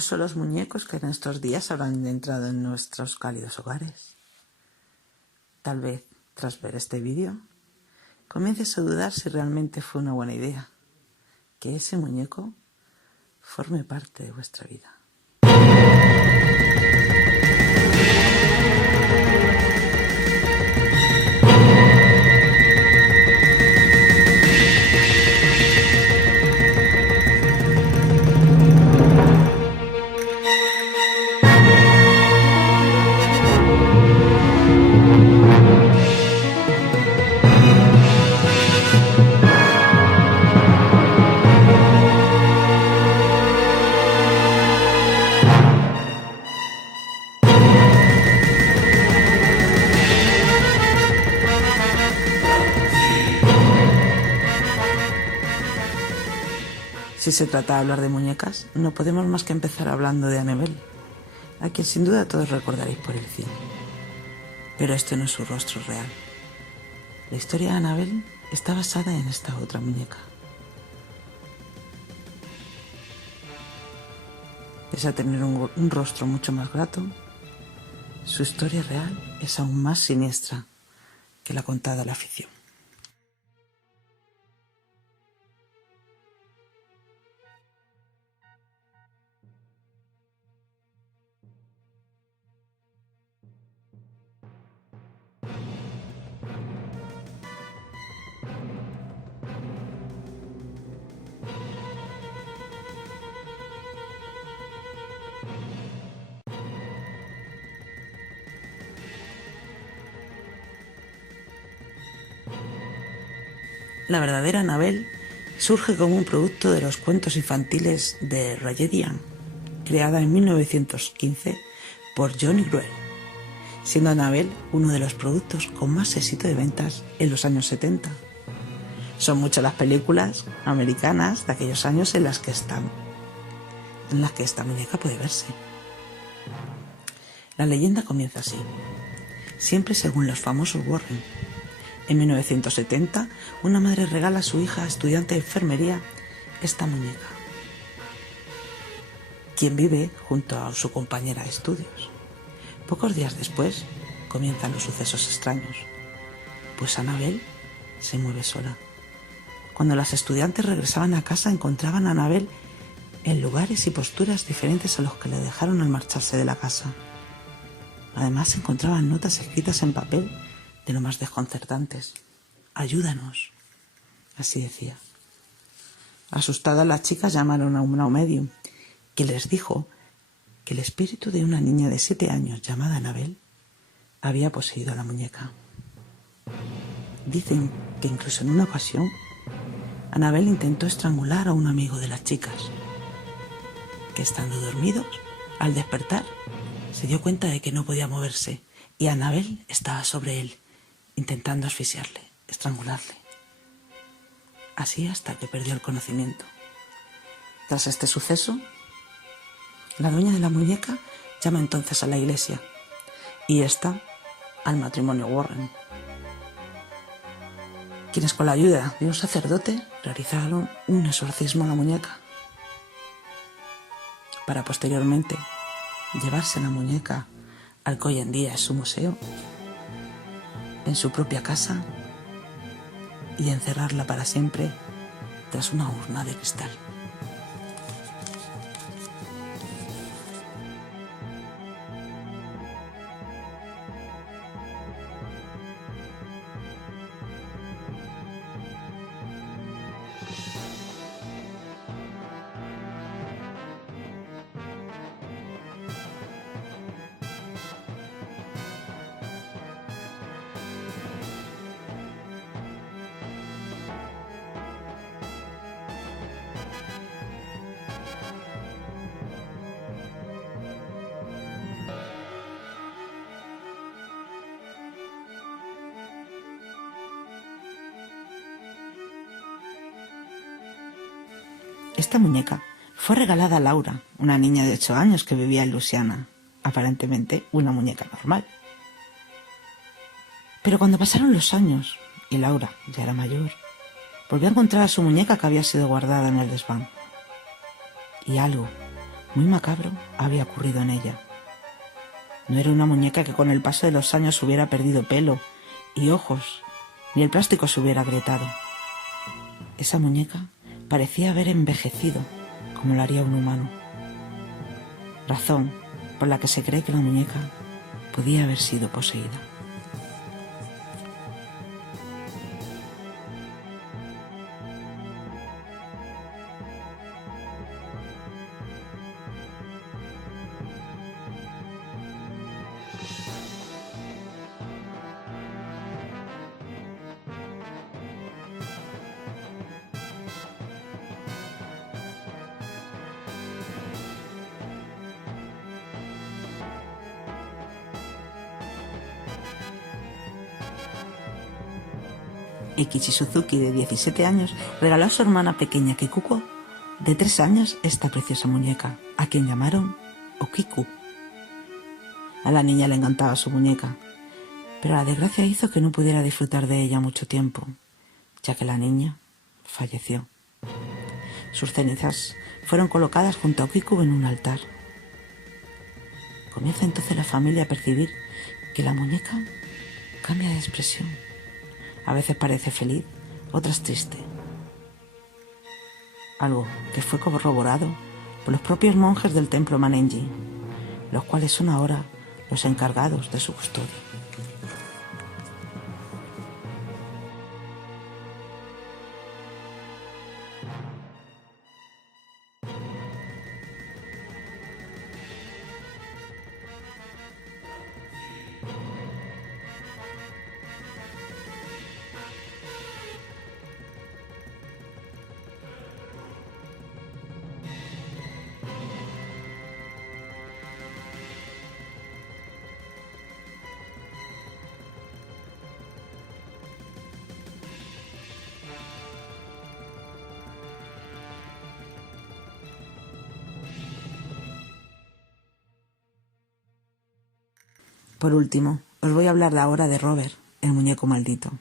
Esos son los muñecos que en estos días habrán entrado en nuestros cálidos hogares. Tal vez, tras ver este vídeo, comiences a dudar si realmente fue una buena idea que ese muñeco forme parte de vuestra vida. Si se trata de hablar de muñecas, no podemos más que empezar hablando de Annabelle, a quien sin duda todos recordaréis por el cine. Pero este no es su rostro real. La historia de Annabelle está basada en esta otra muñeca. Pese a tener un rostro mucho más grato, su historia real es aún más siniestra que la contada a la ficción. La verdadera Annabelle surge como un producto de los cuentos infantiles de Ragged Ann, creada en 1915 por Johnny Gruelle, siendo Annabelle uno de los productos con más éxito de ventas en los años 70. Son muchas las películas americanas de aquellos años en las que esta muñeca puede verse. La leyenda comienza así, siempre según los famosos Warren. En 1970, una madre regala a su hija, estudiante de enfermería, esta muñeca, quien vive junto a su compañera de estudios. Pocos días después, comienzan los sucesos extraños, pues Annabelle se mueve sola. Cuando las estudiantes regresaban a casa, encontraban a Annabelle en lugares y posturas diferentes a los que le dejaron al marcharse de la casa. Además, se encontraban notas escritas en papel de lo más desconcertantes. «Ayúdanos», así decía. Asustadas, las chicas llamaron a una medium, que les dijo que el espíritu de una niña de 7 años llamada Annabelle había poseído a la muñeca. Dicen que incluso en una ocasión Annabelle intentó estrangular a un amigo de las chicas, que estando dormidos, al despertar, se dio cuenta de que no podía moverse y Annabelle estaba sobre él, intentando asfixiarle, estrangularle. Así hasta que perdió el conocimiento. Tras este suceso, la dueña de la muñeca llama entonces a la iglesia y esta al matrimonio Warren, quienes con la ayuda de un sacerdote realizaron un exorcismo a la muñeca para posteriormente llevarse la muñeca al que hoy en día es su museo, en su propia casa, y encerrarla para siempre tras una urna de cristal. Esta muñeca fue regalada a Laura, una niña de 8 años que vivía en Luisiana, aparentemente una muñeca normal. Pero cuando pasaron los años y Laura ya era mayor, volvió a encontrar a su muñeca que había sido guardada en el desván. Y algo muy macabro había ocurrido en ella. No era una muñeca que con el paso de los años hubiera perdido pelo y ojos, ni el plástico se hubiera agrietado. Esa muñeca parecía haber envejecido, como lo haría un humano. Razón por la que se cree que la muñeca podía haber sido poseída. Eikichi Suzuki, de 17 años, regaló a su hermana pequeña Kikuko, de 3 años, esta preciosa muñeca, a quien llamaron Okiku. A la niña le encantaba su muñeca, pero la desgracia hizo que no pudiera disfrutar de ella mucho tiempo, ya que la niña falleció. Sus cenizas fueron colocadas junto a Okiku en un altar. Comienza entonces la familia a percibir que la muñeca cambia de expresión. A veces parece feliz, otras triste. Algo que fue corroborado por los propios monjes del templo Manenji, los cuales son ahora los encargados de su custodia. Por último, os voy a hablar ahora de Robert, el muñeco maldito.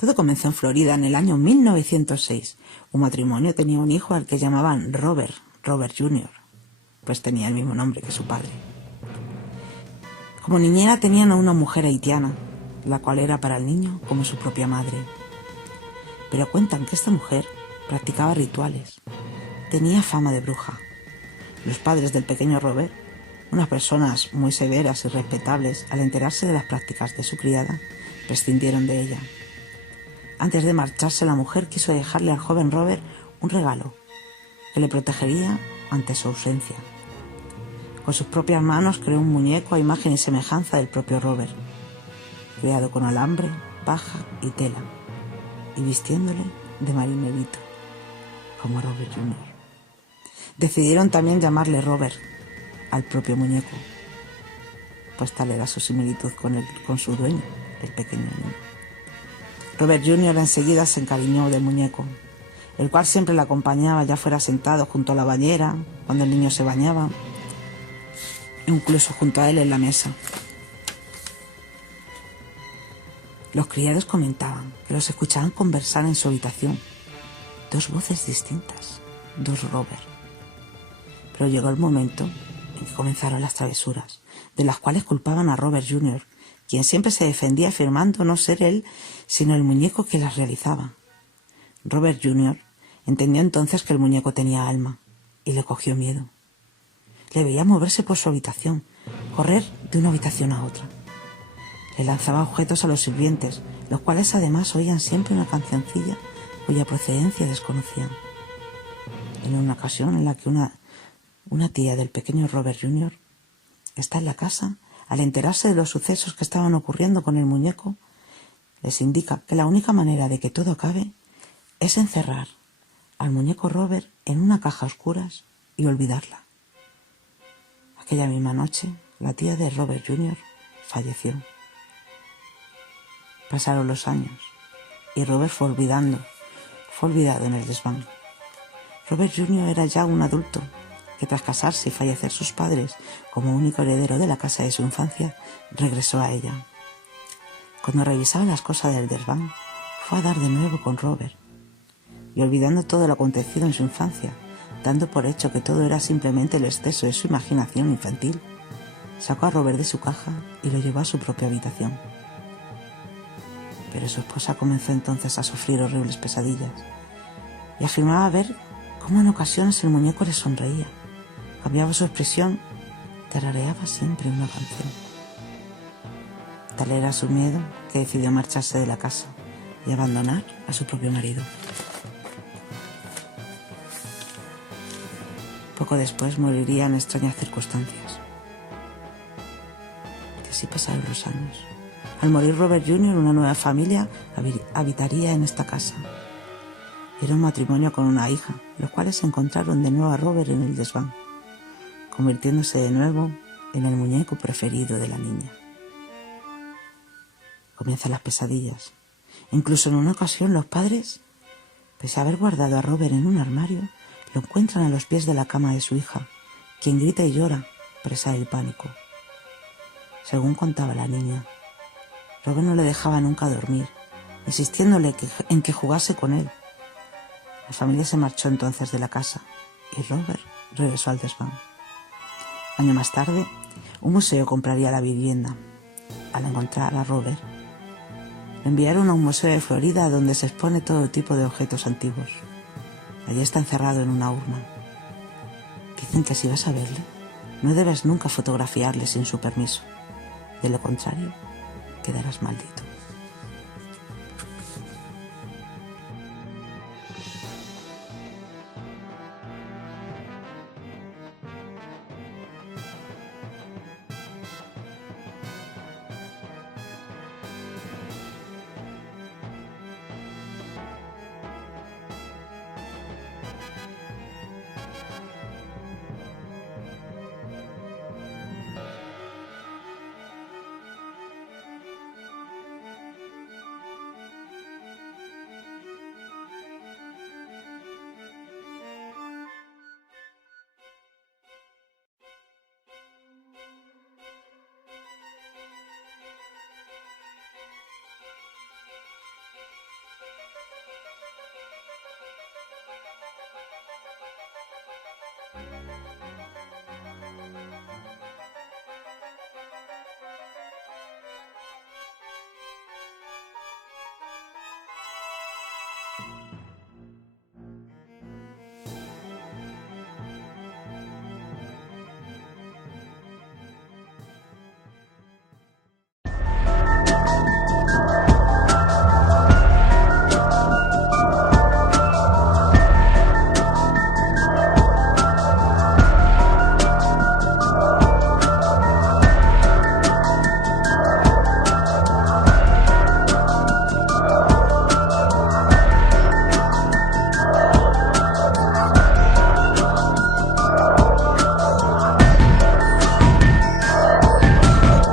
Todo comenzó en Florida en el año 1906. Un matrimonio tenía un hijo al que llamaban Robert Jr., pues tenía el mismo nombre que su padre. Como niñera tenían a una mujer haitiana, la cual era para el niño como su propia madre. Pero cuentan que esta mujer practicaba rituales, tenía fama de bruja. Los padres del pequeño Robert, unas personas muy severas y respetables, al enterarse de las prácticas de su criada, prescindieron de ella. Antes de marcharse, la mujer quiso dejarle al joven Robert un regalo que le protegería ante su ausencia. Con sus propias manos creó un muñeco a imagen y semejanza del propio Robert, creado con alambre, paja y tela, y vistiéndole de marinerito, como Robert Jr. Decidieron también llamarle Robert al propio muñeco, pues tal era su similitud con su dueño, el pequeño niño. Robert Jr. enseguida se encariñó del muñeco, el cual siempre le acompañaba, ya fuera sentado junto a la bañera, cuando el niño se bañaba, incluso junto a él en la mesa. Los criados comentaban que los escuchaban conversar en su habitación. 2 voces distintas, 2 Robert. Pero llegó el momento en que comenzaron las travesuras, de las cuales culpaban a Robert Jr., quien siempre se defendía afirmando no ser él, sino el muñeco que las realizaba. Robert Jr. entendió entonces que el muñeco tenía alma, y le cogió miedo. Le veía moverse por su habitación, correr de una habitación a otra. Le lanzaba objetos a los sirvientes, los cuales además oían siempre una cancioncilla cuya procedencia desconocían. En una ocasión en la que una tía del pequeño Robert Jr. está en la casa, al enterarse de los sucesos que estaban ocurriendo con el muñeco, les indica que la única manera de que todo acabe es encerrar al muñeco Robert en una caja a oscuras y olvidarla. Aquella misma noche, la tía de Robert Jr. falleció. Pasaron los años y Robert fue olvidado en el desván. Robert Jr. era ya un adulto que, tras casarse y fallecer sus padres como único heredero de la casa de su infancia, regresó a ella. Cuando revisaba las cosas del desván, fue a dar de nuevo con Robert y, olvidando todo lo acontecido en su infancia, dando por hecho que todo era simplemente el exceso de su imaginación infantil, sacó a Robert de su caja y lo llevó a su propia habitación. Pero su esposa comenzó entonces a sufrir horribles pesadillas y afirmaba ver cómo en ocasiones el muñeco le sonreía, cambiaba su expresión, tarareaba siempre una canción. Tal era su miedo que decidió marcharse de la casa y abandonar a su propio marido. Poco después moriría en extrañas circunstancias. Y así pasaron los años. Al morir Robert Jr., una nueva familia habitaría en esta casa. Era un matrimonio con una hija, los cuales encontraron de nuevo a Robert en el desván, convirtiéndose de nuevo en el muñeco preferido de la niña. Comienzan las pesadillas. Incluso en una ocasión los padres, pese a haber guardado a Robert en un armario, lo encuentran a los pies de la cama de su hija, quien grita y llora, presa del pánico. Según contaba la niña, Robert no le dejaba nunca dormir, insistiéndole en que jugase con él. La familia se marchó entonces de la casa y Robert regresó al desván. Año más tarde, un museo compraría la vivienda. Al encontrar a Robert, lo enviaron a un museo de Florida donde se expone todo tipo de objetos antiguos. Allí está encerrado en una urna. Dicen que si vas a verle, no debes nunca fotografiarle sin su permiso. De lo contrario, quedarás maldito.